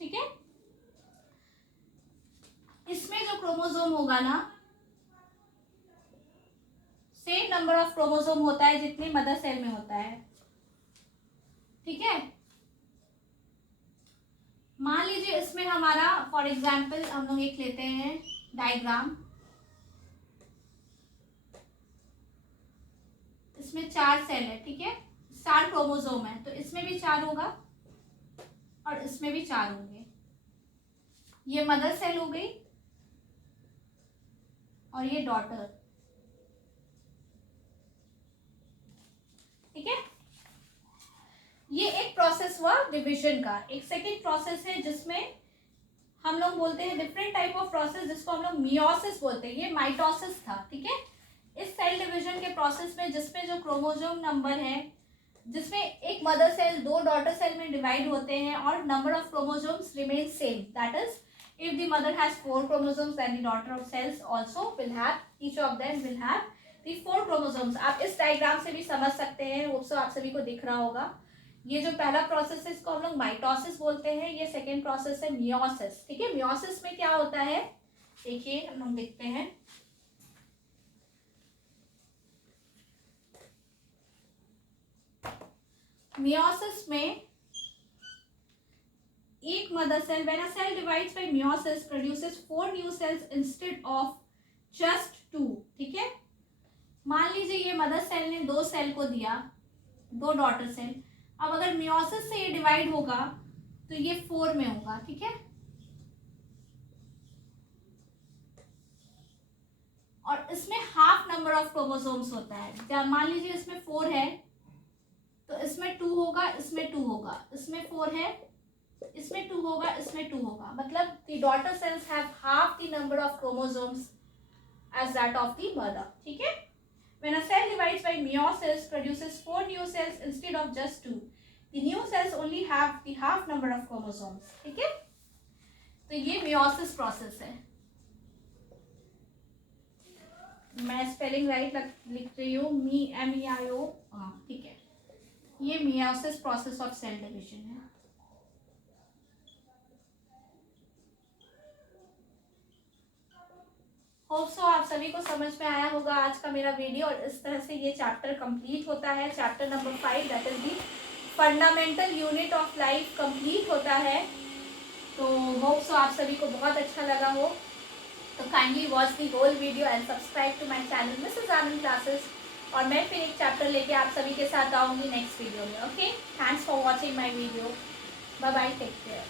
ठीक है, इसमें जो क्रोमोसोम होगा ना, सेम नंबर ऑफ क्रोमोसोम होता है जितने मदर सेल में होता है. ठीक है, मान लीजिए इसमें हमारा फॉर एग्जाम्पल हम लोग एक लेते हैं डायग्राम. इसमें 4 सेल है. ठीक है, 4 क्रोमोसोम है, तो इसमें भी 4 होगा और इसमें भी 4 होंगे. ये मदर सेल हो गई और ये डॉटर. ठीक है, ये एक प्रोसेस हुआ डिवीजन का. एक सेकेंड प्रोसेस है जिसमें हम लोग बोलते हैं डिफरेंट टाइप ऑफ प्रोसेस, जिसको हम लोग मियोसिस बोलते हैं. ये माइटोसिस था. ठीक है, इस सेल डिवीजन के प्रोसेस में जिसमें जो क्रोमोसोम नंबर है, जिसमें एक मदर सेल 2 डॉटर सेल में डिवाइड होते हैं और number of chromosomes remain same. That is if the mother has 4 chromosomes then the daughter of cells also will have each of them will have the 4 chromosomes. आप इस diagram से भी समझ सकते हैं, वो सब आप सभी को दिख रहा होगा. ये जो पहला प्रोसेस है इसको हम लोग माइटोसिस बोलते हैं. ये सेकेंड प्रोसेस है मियोसिस. ठीक है, मियोसिस में क्या होता है देखिए, हम लोग देखते हैं. मियोसिस में एक mother cell when a cell divides by meiosis produces 4 new cells instead of just 2. ठीक है, मान लीजिए ये मदर सेल ने 2 सेल को दिया, 2 डॉटर सेल. अब अगर मियोसिस से ये डिवाइड होगा तो ये 4 में होगा. ठीक है, और इसमें हाफ नंबर ऑफ क्रोमोसोम्स होता है. मान लीजिए इसमें 4 है तो इसमें 2 होगा, इसमें 2 होगा, इसमें 4 है, इसमें 2 होगा, इसमें 2 होगा. मतलब the daughter cells have half the number of chromosomes as that of the mother. ठीक है, when a cell divides by meiosis produces 4 new cells instead of just 2. The new cells only have the half number of chromosomes. ठीक है, तो ये meiosis process है. मैं spelling right लिख रही हूँ, MEIO. हाँ, ठीक है, ये meiosis process of cell division है. होप सो आप सभी को समझ में आया होगा आज का मेरा वीडियो. और इस तरह से ये चैप्टर कंप्लीट होता है. Chapter number 5 that is the fundamental unit of life complete होता है. तो होप सो आप सभी को बहुत अच्छा लगा हो. तो kindly watch the whole video and subscribe to my channel Mrs Anand classes. और मैं फिर एक चैप्टर लेके आप सभी के साथ आऊँगी नेक्स्ट वीडियो में. Okay, thanks for watching my video. Bye bye, take care.